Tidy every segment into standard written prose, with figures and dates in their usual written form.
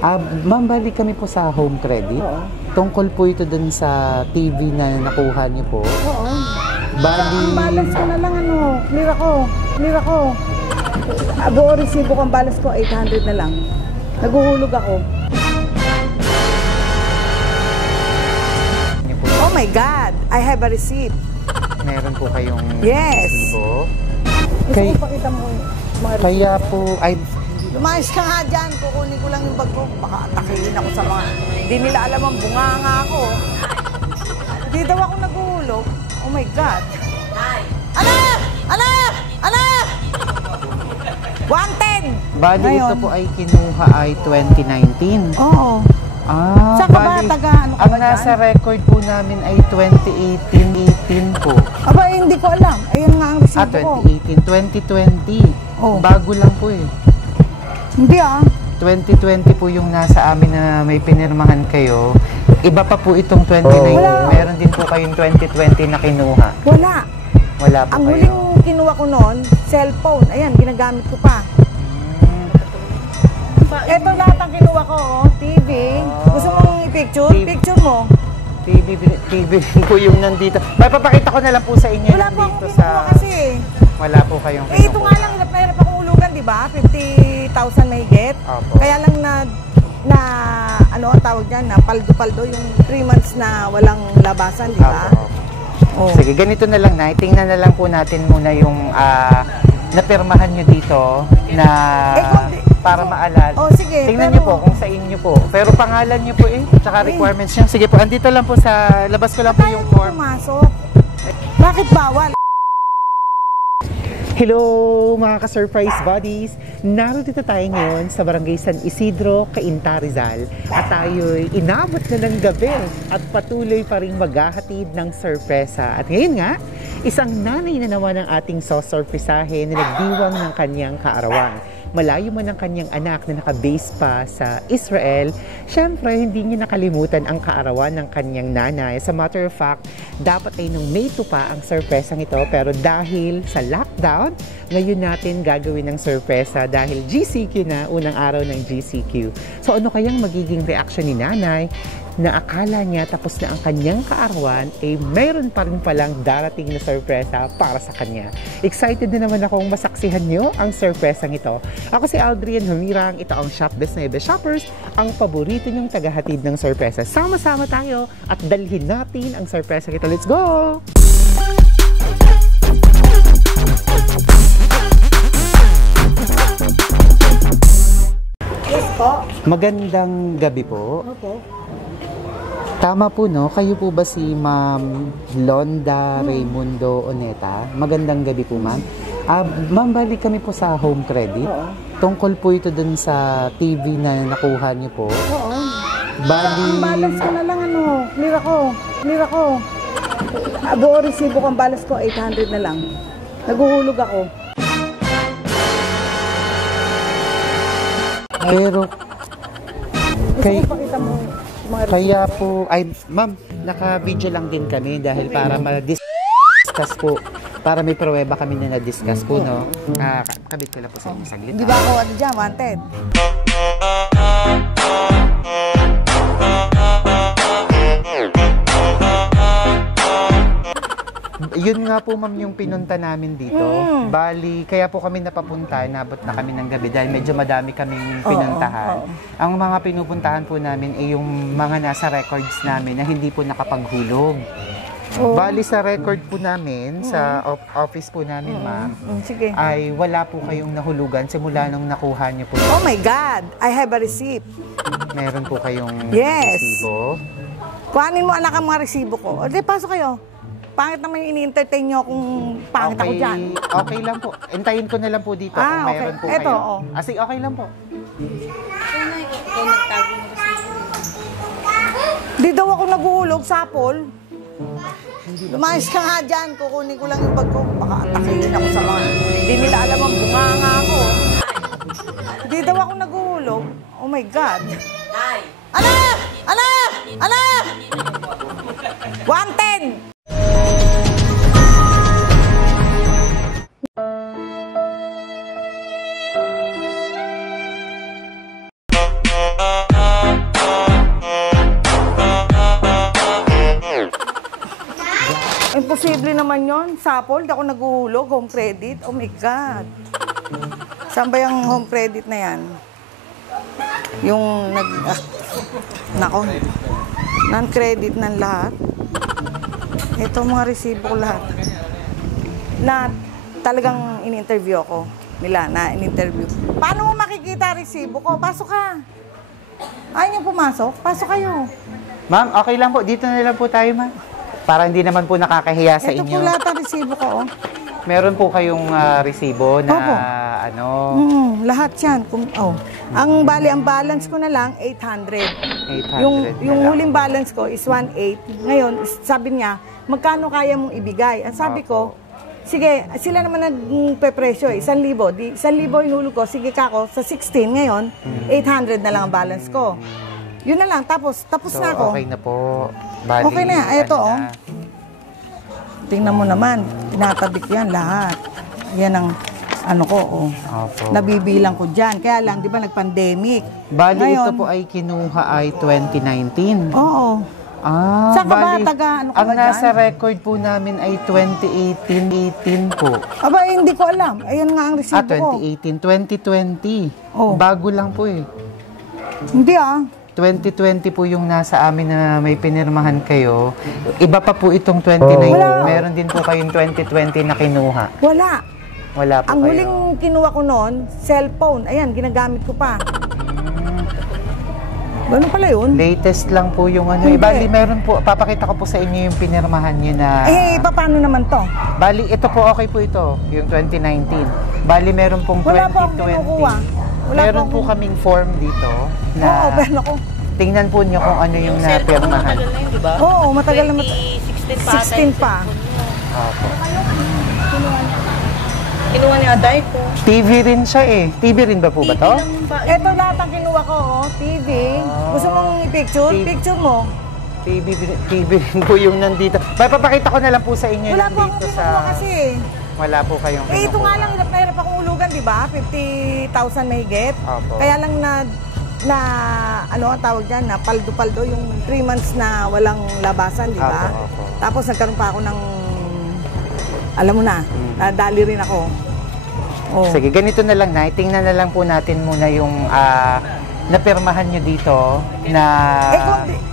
Ma'am, balik kami po sa home credit. Oo. Tungkol po ito dun sa TV na nakuha niyo po. Oo. Bali... Ang balance ko na lang clear ako. Buo resibo ko, ang balance ko 800 na lang. Naguhulog ako. Oh my God, I have a receipt. Meron po kayong resibo? Gusto ko pakita mo mga resibo. Kaya po, lumayas ka nga dyan, kukunin ko lang yung bag ko. Baka atakihin ako sa mga... Hindi nila alam ang bunganga ako. Hindi daw ako naguhulog. Oh my God. Anak! Wanted! Bali, ito po ay kinuha ay 2019. Oo. Saan ka ba? Ano ka ang nasa record po namin ay 2018 po. Aba, hindi ko alam. Ayun nga ang resibo ko. 2018. 2020. Oh. Bago lang po eh. Hindi 2020 po yung nasa amin na may pinirmahan kayo. Iba pa po itong 2019. Meron din po kayong 2020 na kinuha. Wala po ang kayo. huling kinuha ko noon, cellphone. Ayan, ginagamit ko pa. Ito lahat ang kinuha ko, TV. Gusto mong i-picture? Picture mo. TV po yung nandito. Papakita ko na lang po sa inyo. Wala po akong kinuha kasi. Wala po kayong kinuha. Ito nga lang, hirap na hirap akong ulugan, di ba? 50,000 mahigit. Opo. Kaya lang ano ang tawag dyan, na paldo-paldo, yung 3 months na walang labasan, di ba? Oh. Sige, ganito na lang na. Tingnan na lang po natin muna yung napirmahan nyo dito na para maalala. Sige. Tingnan nyo po kung sa inyo po. Pero pangalan nyo po tsaka requirements nyo. Sige po, andito lang po sa labas ko lang po yung form. Pumasok. Bakit bawal? Hello mga ka-surprise buddies! Narito tayo ngayon sa Barangay San Isidro, Cainta, Rizal. At tayo'y inabot na ng gabi at patuloy pa rin maghahatid ng sorpresa. At ngayon nga, isang nanay na naman ang ating sosorpresahin na nagdiwang ng kanyang kaarawan. Malayo man ang kanyang anak na nakabase pa sa Israel, syempre hindi niya nakalimutan ang kaarawan ng kanyang nanay. As a matter of fact, dapat ay nung May 2 pa ang sorpresang ito, pero dahil sa lockdown, ngayon natin gagawin ng sorpresa dahil GCQ na, unang araw ng GCQ. So ano kayang magiging reaction ni nanay na akala niya tapos na ang kanyang kaarawan, mayroon pa rin palang darating na sorpresa para sa kanya. Excited na naman akong masaksihan nyo ang sorpresang ito. Ako si Aldrian Humirang, ito ang Shop Des Nueve Shoppers, ang paborito nyong tagahatid ng sorpresa. Sama-sama tayo at dalhin natin ang sorpresang ito. Let's go! Yes po. Magandang gabi po. Opo. Tama po, no? Kayo po ba si Ma'am Londa Raimundo Oneta? Magandang gabi po, ma'am. Ma'am, balik kami po sa home credit. Oo. Tungkol po ito dun sa TV na nakuha niyo po. Oo. Bali... Ang balance ko na lang clear ako. Buo resibo ko, ang balance ko 800 na lang. Naguhulog ako. Pero... Gusto ko pakita mo mga resibo. Kaya po... ma'am, naka-video lang din kami dahil para ma-discuss po. Para may pruweba kami na na-discuss po, no? Kabit ko lang po sa inyo saglit. Hindi ba ako dyan, wanted? Yun nga po, ma'am, yung pinunta namin dito. Bali, kaya po kami napapunta, nabot na kami ng gabi dahil medyo madami kaming pinuntahan. Ang mga pinupuntahan po namin ay yung mga nasa records namin na hindi po nakapaghulog. Bali, sa record po namin, sa office po namin, ma'am, Sige. ay wala po kayong nahulugan simula nung nakuha niyo po. Oh my God, I have a receipt. Meron po kayong Yes. resibo. Kuhanin mo anak ang mga resibo ko. O di, pasok kayo. Pangit naman yung ini-entertain nyo kung pangit ako dyan. Okay lang po. Entayin ko na lang po dito kung mayroon po Eto, kayo. Sige, okay lang po. Di daw ako naguhulog, sapol. Lumayas ka nga dyan, kukunin ko lang yung bag ko. Baka atakihin ako sa mga... Hindi nila alam ang bunganga ako. Di daw ako naguhulog. Oh my God. Anak! Wanted! Imposible naman yon. Sapol, di ako naguhulog. Home credit. Oh my God. Saan ba yung home credit na yan? Yung nako. Non-credit ng lahat. Ito mga resibo ko lahat. Na talagang in-interview ako. Nila na in-interview. Paano mo makikita resibo ko? Pasok ka. Ayaw niyo pumasok? Pasok kayo. Ma'am, okay lang po. Dito na lang po tayo, ma'am. Para hindi naman po nakakahiya sa Ito inyo. po lahat ang resibo ko, oh. Meron po kayong resibo na Opo. ano? Lahat yan. Ang balance ko na lang, 800. 800 Yung na lang. huling balance ko is 1,800. Ngayon, sabi niya, magkano kaya mong ibigay? Ang sabi ko, sige, sila naman nagpe-presyo, 1,000. Di 1,000 inulog ko, sige kako, sa 16 ngayon, 800 na lang ang balance ko. Yun na lang, tapos So, na ako. okay na po. Bali, Okay na yan. Ito, ano oh. na. Tingnan mo naman, tinatabi ko yan lahat. Yan ang ano ko, oh. Opo. Nabibilang ko dyan. Kaya lang, di ba, nag-pandemic. Bali, Ngayon, ito po ay kinuha ay 2019. Oo. Ah, Saan ka ba? bali, Taga ano ka ang ba dyan? nasa record po namin ay 2018 po. Aba, hindi ko alam. Ayan nga ang resibo ko. 2018, 2020. Oh. Bago lang po eh. Hindi ah. 2020 po yung nasa amin na may pinirmahan kayo. Iba pa po itong 2019. Wala. Meron din po kayong 2020 na kinuha. Wala. Wala po Ang kayo. huling kinuha ko noon, cellphone. Ayan, ginagamit ko pa. Ganun pala yun. Latest lang po yung ano. Hindi. Bali, meron po. Papakita ko po sa inyo yung pinirmahan nyo na... Paano naman to? Bali, ito po okay po ito. Yung 2019. Bali, meron pong 2020. Wala pa akong kinukuha. Wala Meron pa po akong- kaming form dito na... Oo, pero ako. Tingnan po nyo kung ano yung napirmahan. Matagal na yun, di ba? Oo, matagal na 2016 16 pa. pa. Opo. Kinuha ni Aday ko. TV rin siya eh. TV rin ba po ba to? Ito lahat ang kinuha ko, oh. TV. Gusto mong i-picture? TV. Picture mo. TV rin po yung nandito. Papakita ko na lang po sa inyo Wala po akong nandito kinuha kasi. Wala po kayong kinukuha. Ito nga lang, hirap na hirap akong ulugan, di ba? 50,000 mahigit. Opo. Kaya lang ano ang tawag dyan, na paldo-paldo, yung 3 months na walang labasan, di ba? Opo, opo. Tapos nagkaroon pa ako ng, alam mo na, nadali rin ako. Oh. Sige, ganito na lang na. Tingnan na lang po natin muna yung napirmahan nyo dito na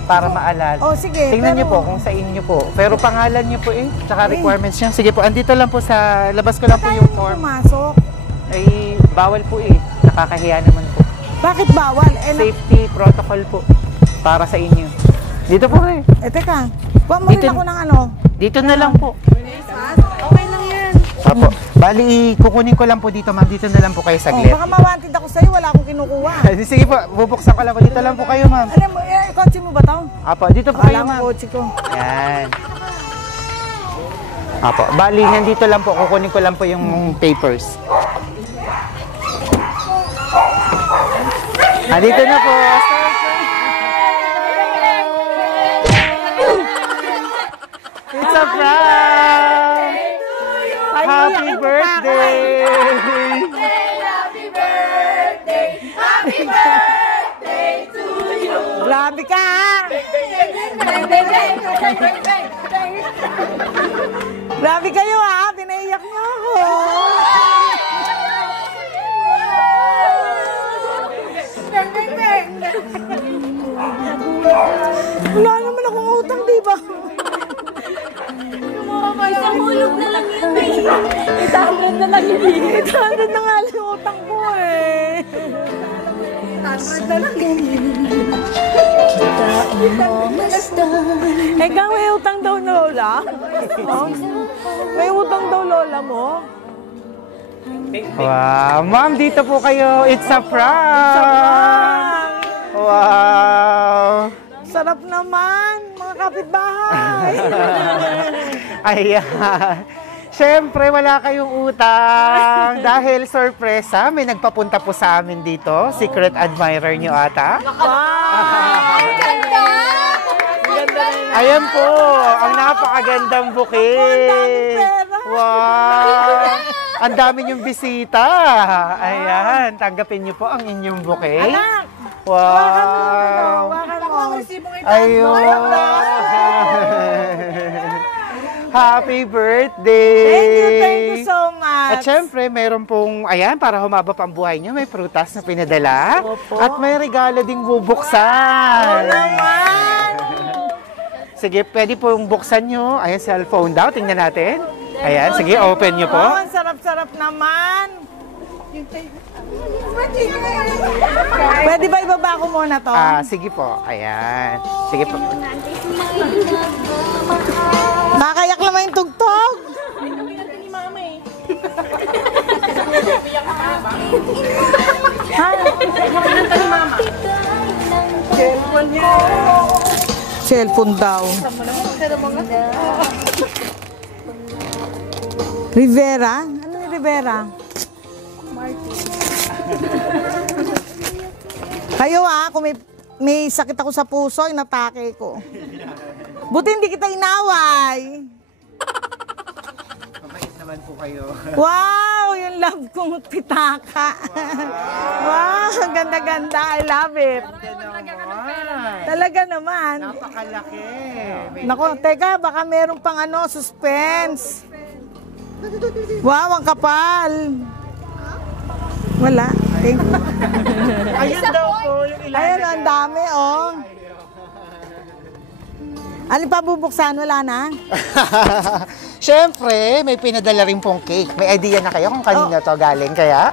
para maalala. Oh, sige. Tingnan nyo pero- po kung sa inyo po. Pero pangalan nyo po eh, tsaka requirements nyo. Sige po, andito lang po sa, labas ko lang po Tayo yung mo form. pumasok. Ay, bawal po eh. Nakakahiya naman po. Bakit bawal? Safety protocol po para sa inyo. Dito po eh. Teka, kuha mo rin Dito- ako ng ano. Dito na lang po. Okay lang yan. Apo. Bali, kukunin ko lang po dito, ma'am. Dito na lang po kayo Oh, saglit. baka mawantid ako sa'yo, wala akong kinukuha. Sige po, bubuksan ko lang po. Dito lang po kayo, ma'am. Alam mo, kotse mo ba to? Apo, dito po kayo, Akala ma'am. ko kotse ko. Yan. Apo, bali, nandito lang po. Kukunin ko lang po yung papers. Dito na po. It's a prank! Happy birthday! Grabe ka! Grabe kayo ha, pinaiyak niyo ako. Wala naman akong utang, di ba? Isang hulog na lang yun eh. 800 na lang yun eh. 800 na nga lang yung utang ko eh. Ikaw may utang daw lola? Oh? May utang daw lola mo? Wow, ma'am, dito po kayo. It's a prank! Wow! Sarap naman, mga kapitbahay. Ayan. Siyempre, wala kayong utang. Dahil sorpresa, may nagpapunta po sa amin dito. Secret admirer nyo ata. Ayan po, ang napakagandang bouquet. Wow! Ang dami niyong bisita. Ayan, tanggapin niyo po ang inyong bouquet. Anak! Wow! Wakan mo. Ayun! Happy birthday! Thank you so much. At syempre, mayroon pong, ayan, para humaba pa ang buhay nyo, may prutas na pinadala. Opo. At may regalo ding bubuksan. Oo naman. Sige, pwede pong buksan nyo. Ayan, cellphone daw. Tingnan natin. Ayan, sige, open nyo po. Oh, sarap-sarap naman. Pwede ba ibaba ko muna to? Sige po. Ayan. Sige po. Kakayak naman yung tugtog. Cellphone daw. Rivera? Ano yung Rivera? Kayo kung may sakit ako sa puso, inatake ko. Buti hindi kita inaway. Mabait naman po kayo. Wow, yung love kong pitaka. Wow, ang ganda-ganda. I love it. Talaga naman. Napakalaki. Nako, teka, baka meron pang suspense. Wow, ang kapal. Wala. Thank you. Ayun daw po yung ilan. Ayun, ang dami, Alin pa bubuksan? Wala na? Siyempre, may pinadala rin pong cake. May idea na kayo kung kanino to galing kaya?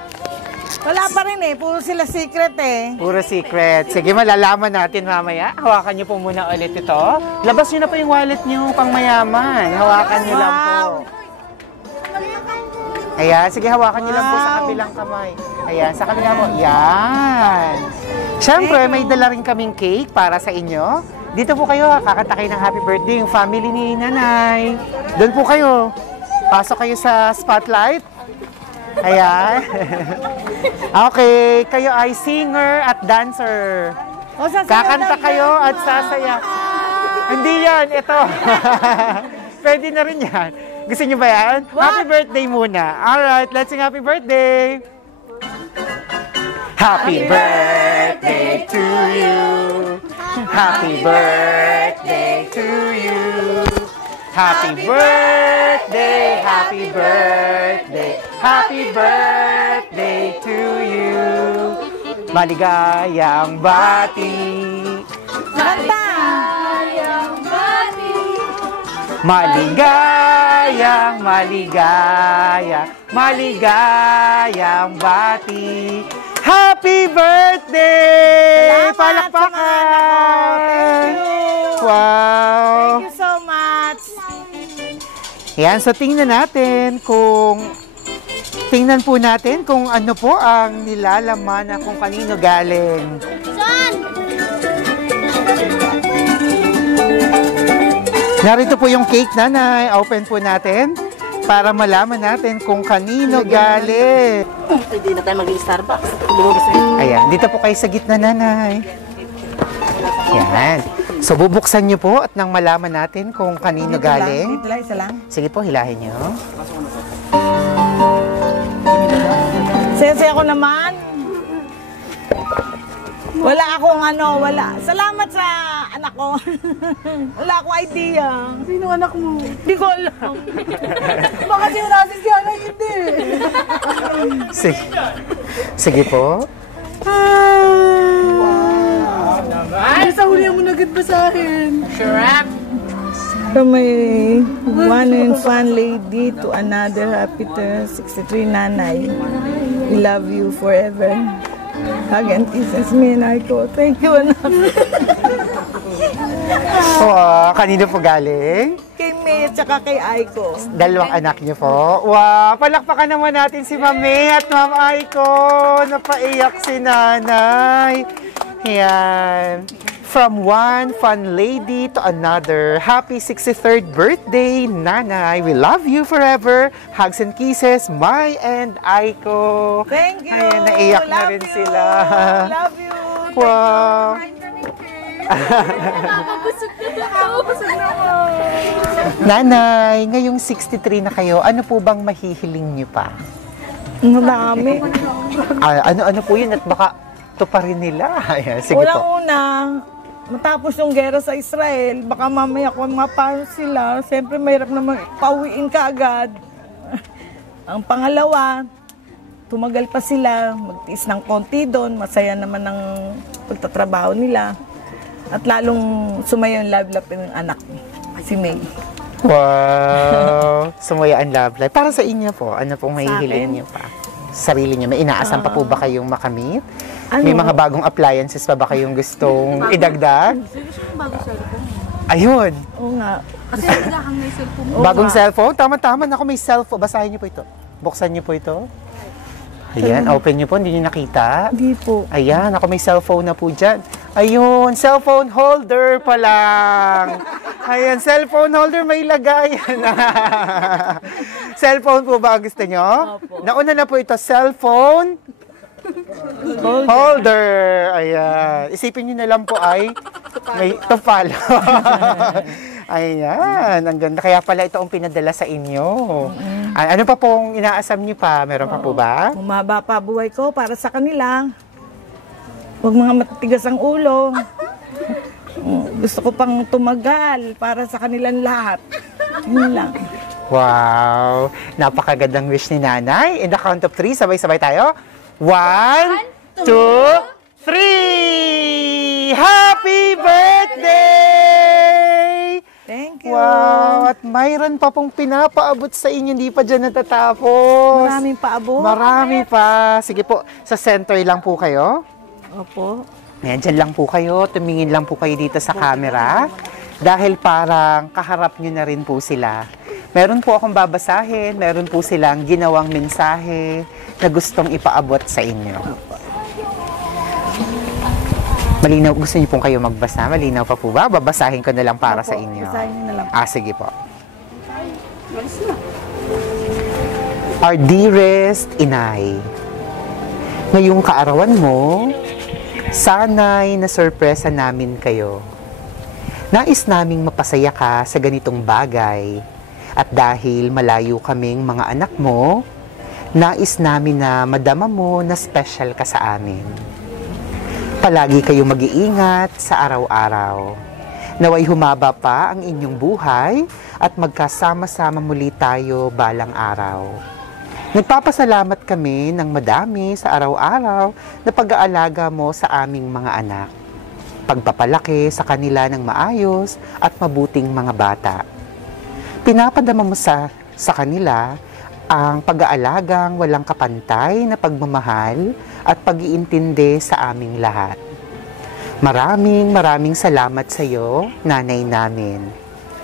Wala pa rin puro sila secret Puro secret. Sige, malalaman natin mamaya. Hawakan niyo po muna ulit ito. Labas niyo na po yung wallet niyo pang mayaman. Hawakan niyo lang po. Ayan, sige, hawakan niyo lang po sa kabilang kamay. Ayan, sa kabilang mo. Yan. Siyempre, may dala rin kaming cake para sa inyo. Dito po kayo, kakanta kayo ng happy birthday, yung family ni Nanay. Doon po kayo. Pasok kayo sa spotlight. Ayan. Okay, kayo ay singer at dancer. Kakanta kayo at sasaya. Hindi yan, ito. Pwede na rin yan. Gusto niyo ba yan? What? Happy birthday muna. Alright, let's sing happy birthday. Happy birthday to you. Happy birthday to you. Happy birthday, happy birthday, happy birthday to you. Maligayang bati. Maligayang bati. Maligayang, maligayang bati. Happy birthday! Salamat sa mga anak ko. Thank you. Wow! Thank you so much. Yan, so tingnan po natin kung ano po ang nilalaman na kung kanino galing. Narito po yung cake, Nanay. Open po natin para malaman natin kung kanino galing. Hindi na tayo mag-Starbucks. Ayan, dito po kayo sa gitna, Nanay. Yan. So, bubuksan niyo po at nang malaman natin kung kanino galing. Dito lang, isa lang. Sige po, hilahin niyo. Sese ako naman. Wala akong wala. Salamat sa anak ko. Wala akong idea. Sino anak mo? Hindi ko alam. Baka sinasis ka na hindi. Sige po. Ay, sa huli mo nagbasahin. Shrap. From a one and fun lady to another happy 63 Nanay. We love you forever. Hug and kisses me and Aiko. Thank you, anak. Kanino po galing? Kay May at saka kay Aiko. Dalawang anak niyo po. Wow! Palakpakan naman natin si Ma'am May at Ma'am Aiko. Napaiyak si Nanay. Yan. From one fun lady to another. Happy 63rd birthday, Nanay. We love you forever. Hugs and kisses, Mai and Aiko. Thank you. Ayan, naiyak na Love rin you. sila. Love you. Wow. Nanay, ngayong 63 na kayo, ano po bang mahihiling niyo pa? Marami. Ano po yun at baka to pa rin nila. Ayan, sige po. Una, matapos yung gera sa Israel, baka mamaya kung maparo sila, siyempre mahirap naman pauwiin ka agad. Ang pangalawa, tumagal pa sila, magtiis ng konti doon, masaya naman ang pagtatrabaho nila. At lalong sumaya yung love life ng anak, si May. Wow! Sumaya ang love life. Para sa inyo po, ano pong mahihilin niyo pa? Sarili niyo, may inaasan pa po ba kayong makamit? May mga bagong appliances pa ba kayong gustong idagdag? Bagong cellphone. Ayun! Oo nga. Kasi nagahang may cellphone mo. Bagong cellphone? Tama-tama. Naku, may cellphone. Basahin niyo po ito. Buksan niyo po ito. Ayan, open niyo po. Hindi niyo nakita. Hindi po. Ayan, ako may cellphone na po dyan. Ayun, cellphone holder pa lang. Ayan, cellphone holder may lagayan na. Cellphone po ba ang gusto nyo? Opo. Nauna na po ito, cellphone holder. Ayan. Isipin nyo na lang po ay may tupalo. Ayan, ang ganda. Kaya pala ito ang pinadala sa inyo. Ano pa pong inaasam nyo pa? Meron pa po ba? Humaba pa buhay ko para sa kanila. Huwag mga matitigas ang ulo. Gusto ko pang tumagal para sa kanilang lahat. Yun lang. Wow! Napakagandang wish ni Nanay. In the count of 3, sabay-sabay tayo. 1, 2, 3! Happy birthday! Thank you. Wow! At mayroon pa pong pinapaabot sa inyo. Hindi pa dyan natatapos. Maraming paabot. Marami pa. Sige po, sa center lang po kayo. Opo. Ayan, dyan lang po kayo. Tumingin lang po kayo dito sa camera. Dahil parang kaharap nyo na rin po sila. Meron po akong babasahin. Meron po silang ginawang mensahe na gustong ipaabot sa inyo. Malinaw, gusto niyo pong kayo magbasa? Malinaw pa po ba? Babasahin ko na lang para Opo, sa inyo. basahin niyo na lang. Sige po. Our dearest Inay, ngayong kaarawan mo, sana'y nasurpresa namin kayo. Nais naming mapasaya ka sa ganitong bagay. At dahil malayo kaming mga anak mo, nais namin na madama mo na special ka sa amin. Palagi kayo mag-iingat sa araw-araw. Naway humaba pa ang inyong buhay at magkasama-sama muli tayo balang araw. Nagpapasalamat kami ng madami sa araw-araw na pag-aalaga mo sa aming mga anak. Pagpapalaki sa kanila ng maayos at mabuting mga bata. Pinapadama mo sa kanila ang pag-aalagang walang kapantay na pagmamahal at pag-iintindi sa aming lahat. Maraming salamat sa iyo, nanay namin.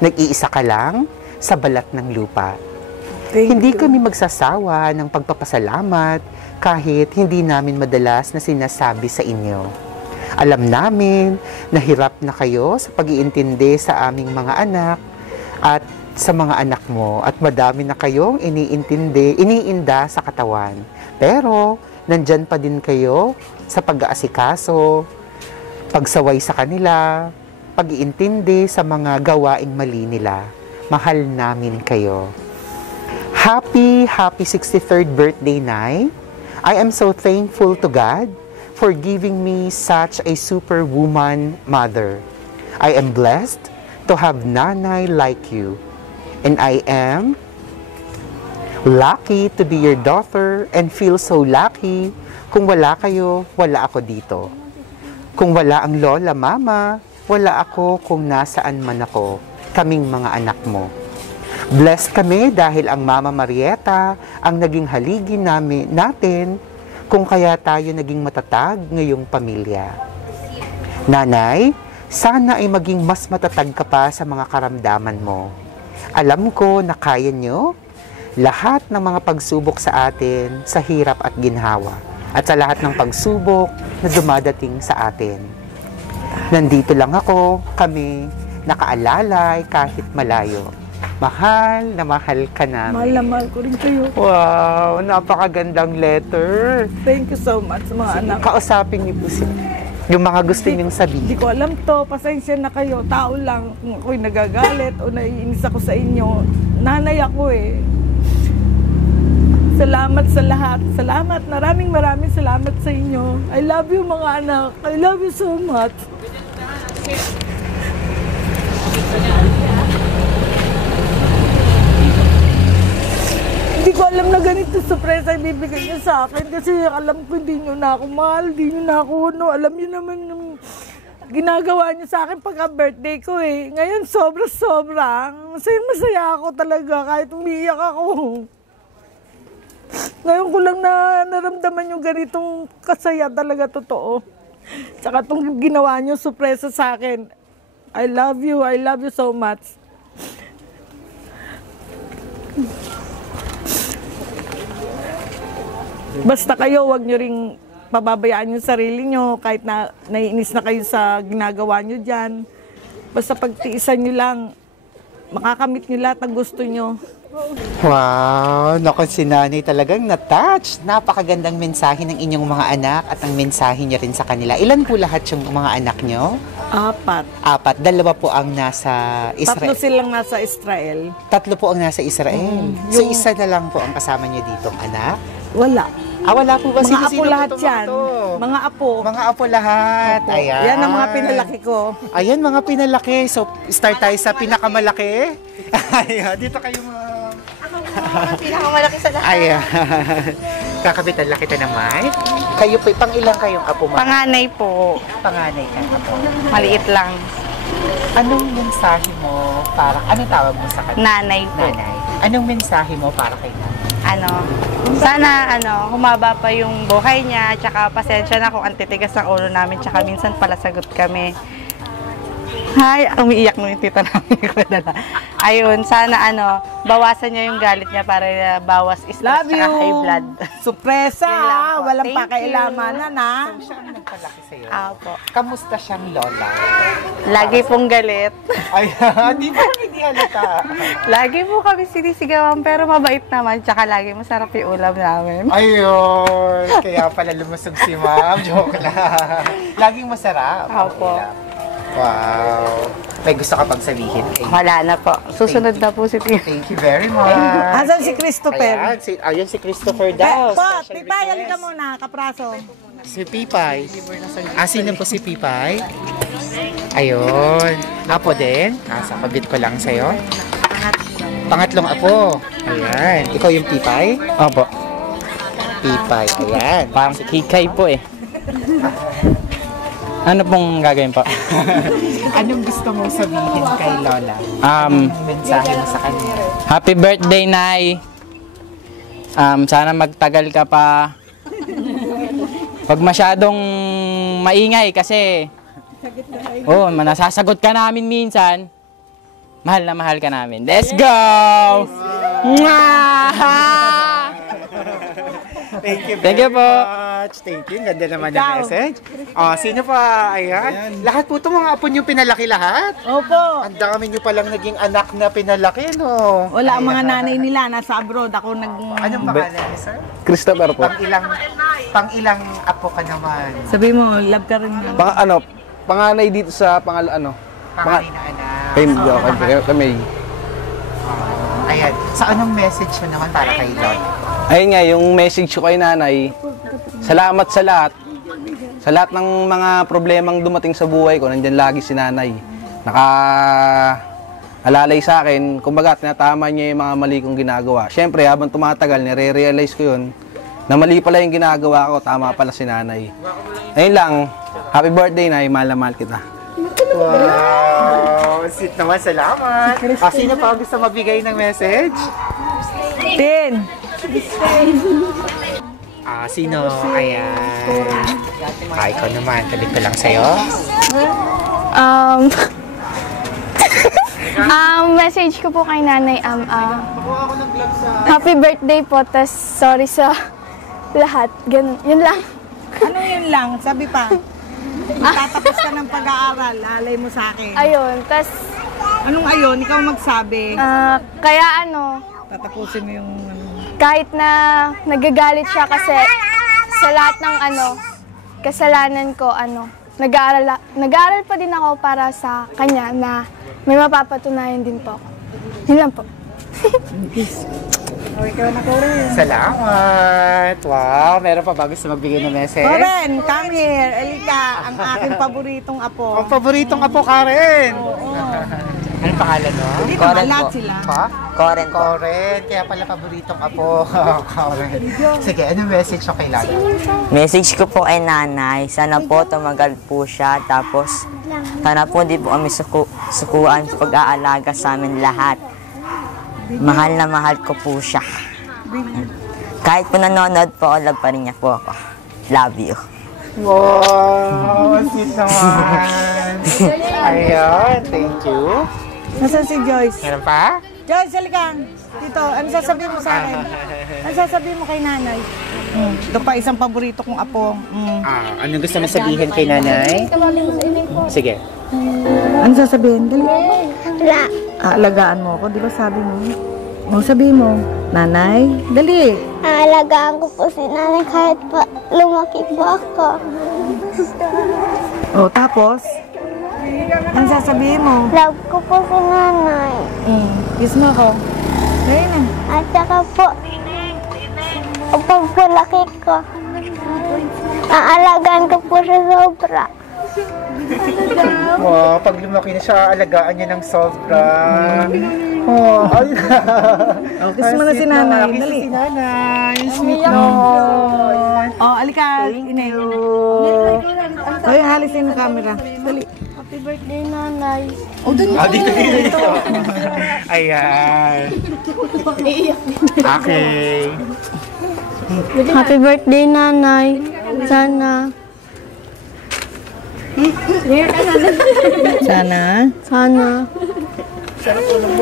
Nag-iisa ka lang sa balat ng lupa. Hindi kami magsasawa ng pagpapasalamat kahit hindi namin madalas na sinasabi sa inyo. Alam namin na hirap na kayo sa pag-iintindi sa aming mga anak at sa mga anak mo at madami na kayong iniinda sa katawan. Pero nandyan pa din kayo sa pag-aasikaso, pagsaway sa kanila, pag-iintindi sa mga gawaing mali nila. Mahal namin kayo. Happy 63rd birthday, Nay. I am so thankful to God for giving me such a superwoman mother. I am blessed to have nanay like you. And I am lucky to be your daughter and feel so lucky. Kung wala kayo, wala ako dito. Kung wala ang lola, mama, wala ako kung nasaan man ako. Kaming mga anak mo. Blessed kami dahil ang Mama Marieta ang naging haligi natin kung kaya tayo naging matatag ngayong pamilya. Nanay, sana ay maging mas matatag ka pa sa mga karamdaman mo. Alam ko na kaya nyo lahat ng mga pagsubok sa atin sa hirap at ginhawa at sa lahat ng pagsubok na dumadating sa atin. Nandito lang ako, kami, nakaalalay kahit malayo. Mahal na mahal ka namin. Mahal na mahal ko rin kayo. Wow, napakagandang letter. Thank you so much sa mga anak. Kausapin niyo po sila. Yung mga gusto niyong sabihin. Hindi ko alam to. Pasensya na kayo. Tao lang. Kung ako'y nagagalit o naiinis ako sa inyo, nanay ako eh. Salamat sa lahat. Salamat. Maraming salamat sa inyo. I love you mga anak. I love you so much. Hindi ko alam na ganito surprise ay bibigay niyo sa akin kasi alam ko hindi niyo na ako mahal, hindi niyo na ako ano. Alam niyo naman yung ginagawa niyo sa akin pagka birthday ko eh. Ngayon sobra-sobra. Masaya ako talaga kahit umiiyak ako. Ngayon ko lang na naramdaman yung ganitong kasaya talaga totoo. Tsaka itong ginawa niyo surprise sa akin. I love you so much. Basta kayo, wag nyo ring pababayaan yung sarili nyo kahit na naiinis na kayo sa ginagawa nyo dyan. Basta pagtiisan nyo lang, makakamit nyo lahat ng gusto nyo. Wow, naku si Nanay talagang na-touch. Napakagandang mensahe ng inyong mga anak at ang mensahe niya rin sa kanila. Ilan po lahat yung mga anak nyo? 4. 4. 2 po ang nasa 3 Israel. silang nasa Israel. 3 po ang nasa Israel. So isa na lang po ang kasama niyo ditong anak? Wala. Wala po ba? Mga Sino-sino apo po lahat itong yan. to? Mga apo. Mga apo lahat. Opo. Ayan. Yan ang mga pinalaki ko. Ayan, mga pinalaki. So, start tayo sa pinakamalaki. Ayan, dito kayo mga... Pinakamalaki sa lahat. Ayan. Kakabitan lang kita naman. Kayo po, pang-ilang kayong apo mga? Panganay po. Panganay ka apo. Maliit lang. Anong mensahe mo para... Anong tawag mo sa kanya? Nanay po. Nanay. Anong mensahe mo para kay nanay? Sana humaba pa yung buhay niya, tsaka pasensya na kung antitigas ng ulo namin, tsaka minsan pala sagot kami. Hay, umiiyak mo yung tita namin. Ayun, sana bawasan niya yung galit niya para bawas stress Love tsaka you. high blood. Surpresa. Yun lang po. Walang Thank pakailaman na. So, siya ang nagpalaki sa'yo. Apo. Kamusta siyang lola? Lagi pong galit. Ayan, di ba hindi halata? Lagi po kami sinisigawan pero mabait naman, tsaka lagi masarap yung ulam namin. Ayun, kaya pala lumusog si ma'am. Joke lang. Laging masarap. Opo. Wow. May gusto ka pang sabihin? Wala na po. Susunod na po si Tio. Thank you very much. Asan si Christopher? Ayun si Christopher daw. Special Pipay, request. halika muna, kapraso. Si Pipay. Sino po si Pipay? Ayun. Apo din. Sakabit ko lang sa'yo. Pangatlong apo. Ayan. Ikaw yung Pipay? Opo. Pipay. Ayan. Parang kikay po eh. Ano pong gagawin po? Anong gusto mong sabihin kay Lola? Um, Anong mensahe mo sa kanya? Happy birthday, Nay! Sana magtagal ka pa. Huwag masyadong maingay kasi nasasagot ka namin minsan. Mahal na mahal ka namin. Let's go! Mwah! Thank you po. much. Thank you. Ganda naman ng message. Sino pa? Ayan. Lahat po itong mga apo nyo pinalaki lahat? Opo. Ang dami nyo palang naging anak na pinalaki, no? Wala ang mga nanay nila, nasa abroad. Ako Anong pangalan ni sir? Christopher po. Pang-ilang apo ka naman? Sabi mo, love ka rin. Panganay dito sa pangalan Panganay na anak. kami. Ayan. So, anong message mo naman para kay Lola? Ayun nga, yung message ko kay nanay, salamat sa lahat. Sa lahat ng mga problemang dumating sa buhay ko, nandyan lagi si nanay. Naka-alalay sa akin, kumbaga tinatama niya yung mga mali kong ginagawa. Siyempre, habang tumatagal, nire-realize ko yun, na mali pala yung ginagawa ko, tama pala si nanay. Ayun lang, happy birthday, Nay, mahal na mahal kita. Wow! Sweet naman, salamat. Sino pa gusto magbigay ng message? 10. Sino? Ayan. Ikaw naman. Tabi ko lang sa'yo. Message ko po kay nanay, happy birthday po, tas sorry sa lahat. Ganun. Yun lang. Ano yun lang? Sabi pa. Tatapos ka ng pag-aaral, lalay mo sa akin. Ayun, tas Anong ayun? Ikaw magsabi. kaya Tatapusin mo yung kahit na nagagalit siya kasi sa lahat ng kasalanan ko, nag-aaral pa din ako para sa kanya na may mapapatunayan din po ako. Yun lang po. Salamat! Wow, meron pa ba gusto magbigay ng message? Karen, come here. Elika, ang aking paboritong apo. Ang paboritong apo, Karen! Anong pangalan no? Hindi naman lahat sila. Pa? Koren po. Karen, kaya pala paboritong apo. Karen. Sige, anong message yung kay Lala? Message ko po kay nanay. Sana po tumagal po siya. Tapos, sana po di po kami sukuan sa pag-aalaga sa amin lahat. Mahal na mahal ko po siya. Kahit po nanonood po, love pa rin niya po ako. Love you. Wow, sweet naman. Ayan, thank you. Nasaan si Joyce? Meron pa? Joyce, halika. Dito, ano sasabihin mo sa akin? Ano sasabihin mo kay nanay? Ito pa isang paborito kong apo. Anong gusto mo sabihin kay nanay? Sige. Ano sasabihin? Dali. Wala. Aalagaan mo ako, di ba sabi mo? Sabihin mo, nanay, dali. Aalagaan ko po si nanay kahit pa lumaki po ako. Tapos? Ano sasabihin mo? Love ko po si nanay. Kiss mo ako. Dali na. At saka po, kapag po laki ko, aalagaan ko po siya sobra. Wow, pag lumaki na siya, alagaan niya ng sobra. Oh, ay. Kiss mo na si nanay. Kiss Dali. si nanay. Sweet naman. Alika. Thank you. Halisin ang camera. Dali. Happy birthday, nanay. Dito. Ayan. Okay. Happy birthday, nanay. Sana. Sana.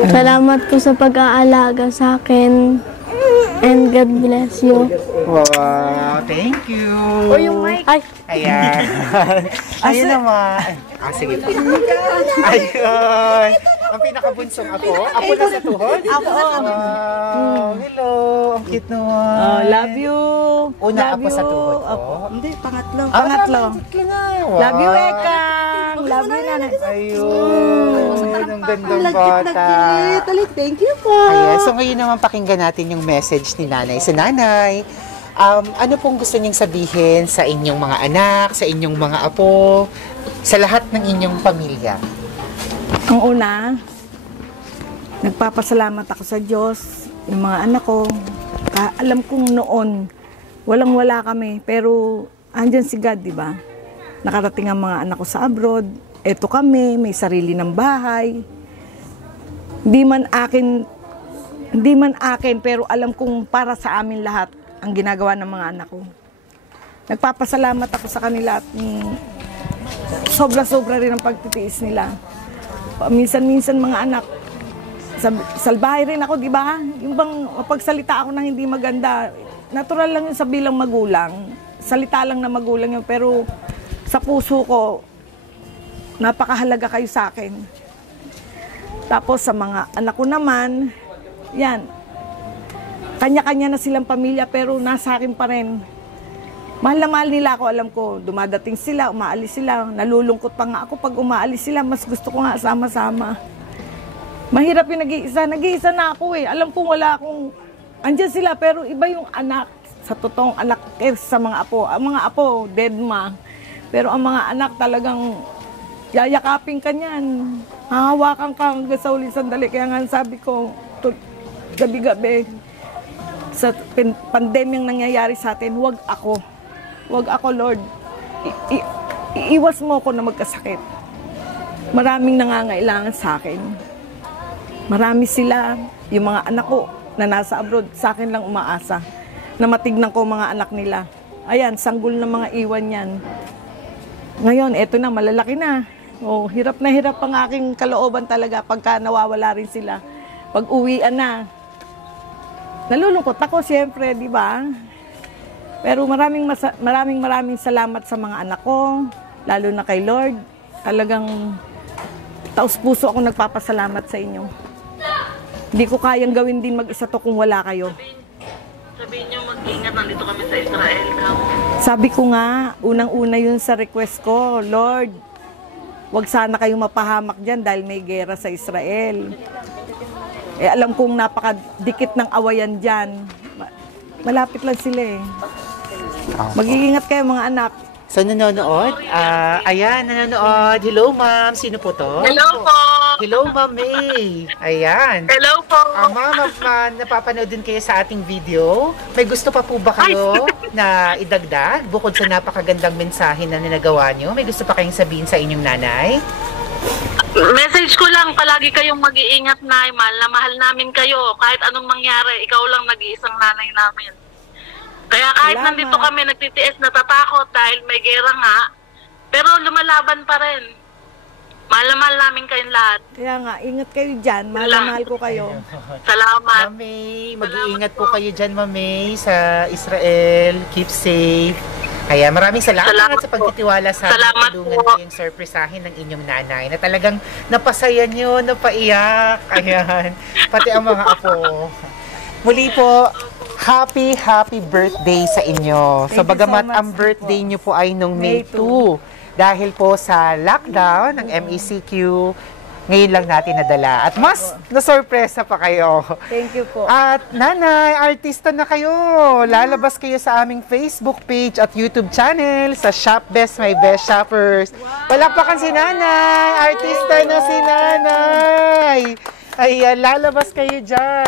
Salamat po sa pag-aalaga sa akin. And God bless you. Wow, thank you. Ay, Ayan. Ayun naman. Sige po. Ayun. Ang pinakabunsong apo. Apo na sa tuhod? Apo na sa tuhod. Hello. Ang cute naman. Love you. Una Love apo sa you. tuhod ko? Hindi, pangatlo. Pangatlo. Love you, Ekang. Love you, nanay. Ayun. Ang gandang bata. Thank you po. Ayan. So ngayon naman pakinggan natin yung message ni nanay. So nanay, ano pong gusto niyong sabihin sa inyong mga anak, sa inyong mga apo, sa lahat ng inyong pamilya? Ang una, nagpapasalamat ako sa Diyos, yung mga anak ko. Alam kong noon, walang-wala kami, pero andyan si God, di ba? Nakarating ang mga anak ko sa abroad. Eto kami, may sarili ng bahay. Hindi man akin, pero alam kong para sa amin lahat ang ginagawa ng mga anak ko. Nagpapasalamat ako sa kanila at sobra-sobra rin ang pagtitiis nila. Minsan-minsan mga anak, salbahe rin ako, di ba? Yung bang mapagsalita ako ng hindi maganda, natural lang yun sa bilang magulang. Salita lang na magulang yun, pero sa puso ko, napakahalaga kayo sa akin. Tapos sa mga anak ko naman, yan, kanya-kanya na silang pamilya pero nasa akin pa rin. Mahal na mahal nila ako, alam ko, dumadating sila, umaalis sila, nalulungkot pa nga ako pag umaalis sila, mas gusto ko nga sama-sama. Mahirap yung nag-iisa na ako eh, alam kong wala akong, andyan sila pero iba yung anak, sa totoong anak sa mga apo. Ang mga apo, dead ma, pero ang mga anak talagang yayakapin ka niyan, hahawakan ka hanggang sa uling sandali, kaya nga sabi ko, gabi-gabi, sa pandemyang nangyayari sa atin, huwag ako, Lord. Iiwas mo ako na magkasakit. Maraming nangangailangan sa akin. Marami sila, yung mga anak ko na nasa abroad, sa akin lang umaasa. Na matignan ko mga anak nila. Ayan, sanggol na mga iwan yan. Ngayon, eto na, malalaki na. Oh, hirap na hirap ang aking kalooban talaga pagka nawawala rin sila. Pag uwian na, nalulungkot ako siyempre, di ba? Pero maraming salamat sa mga anak ko, lalo na kay Lord. Talagang taos-puso ako nagpapasalamat sa inyo. Hindi ko kayang gawin din mag-isa to kung wala kayo. Sabihin niyo mag-ingat, nandito kami sa Israel. Sabi ko nga, unang-una yun sa request ko, Lord, wag sana kayo mapahamak dyan dahil may gera sa Israel. Eh, alam kong napakadikit ng awayan dyan. Malapit lang sila eh. Mag-iingat kayo mga anak. So, nanonood? Ayan, nanonood. Hello, ma'am. Sino po to? Hello po. Hello, Ma'am May. Ayan. Hello po. Ma'am, napapanood din kayo sa ating video. May gusto pa po ba kayo na idagdag? Bukod sa napakagandang mensahe na ninagawa nyo, may gusto pa kayong sabihin sa inyong nanay? Message ko lang, palagi kayong mag-iingat, Nay. Mahal na mahal namin kayo. Kahit anong mangyari, ikaw lang nag-iisang nanay namin. Kaya kahit nandito kami nagtitiis, natatakot dahil may gera nga, pero lumalaban pa rin. Mahal na mahal namin kayong lahat. Kaya nga, ingat kayo dyan. Mahal na mahal ko kayo. Salamat. Mami, mag-iingat po kayo dyan, Mami, sa Israel. Keep safe. Kaya maraming salamat sa pagtitiwala sa tulungan kayong surprisahin ng inyong nanay na talagang napasaya nyo, napaiyak. Ayan. Pati ang mga apo. Muli po, happy birthday sa inyo. So, bagamat ang birthday nyo po ay nung May 2. Dahil po sa lockdown ng MECQ, ngayon lang natin nadala. At mas na-sorpresa pa kayo. Thank you po. At nanay, artista na kayo. Lalabas kayo sa aming Facebook page at YouTube channel sa Shop Best My Best Shoppers. Palakpakan si nanay. Artista na si nanay. Ay, lalabas kayo dyan.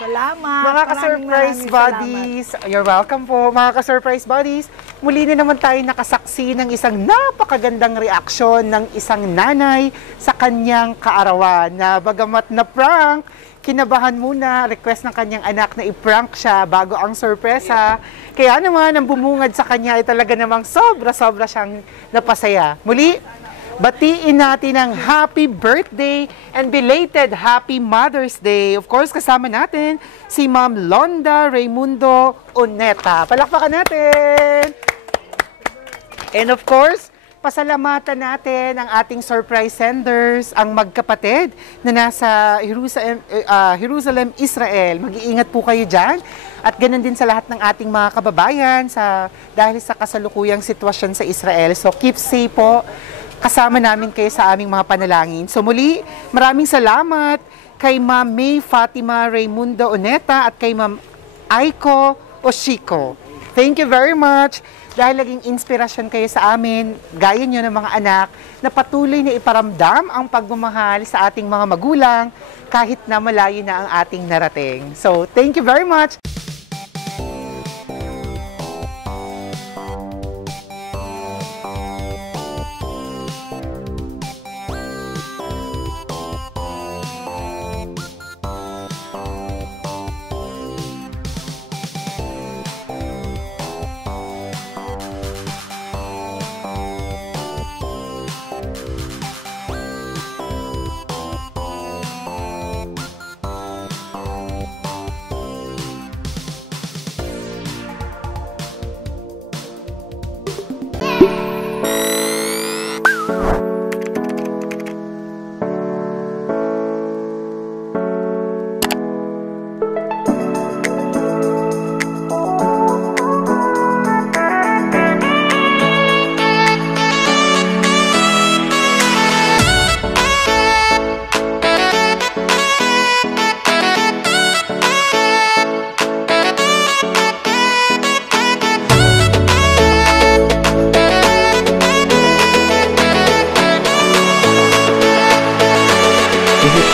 Salamat. Mga ka-surprise buddies, you're welcome po. Mga ka-surprise buddies, muli na naman tayo nakasaksi ng isang napakagandang reaksyon ng isang nanay sa kanyang kaarawan na bagamat na prank, kinabahan muna, request ng kanyang anak na i-prank siya bago ang sorpresa. Kaya naman, ang bumungad sa kanya ay talaga namang sobra-sobra siyang napasaya. Muli, batiin natin ang happy birthday and belated happy Mother's Day. Of course, kasama natin si Ma'am Londa Raimundo Oneta. Palakpakan natin! And of course, pasalamatan natin ang ating surprise senders, ang magkapatid na nasa Jerusalem, Israel. Mag-iingat po kayo dyan. At ganun din sa lahat ng ating mga kababayan dahil sa kasalukuyang sitwasyon sa Israel. So keep safe po. Kasama namin kayo sa aming mga panalangin. So muli, maraming salamat kay Ma'am May Fatima Raimundo Oneta at kay Ma'am Aiko Oshiko. Thank you very much dahil naging inspirasyon kayo sa amin, gaya nyo ng mga anak, na patuloy na iparamdam ang pagmamahal sa ating mga magulang kahit na malayo na ang ating narating. So, thank you very much!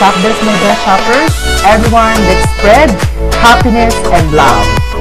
Shop Best My Best Shoppers, everyone, let's spread happiness and love.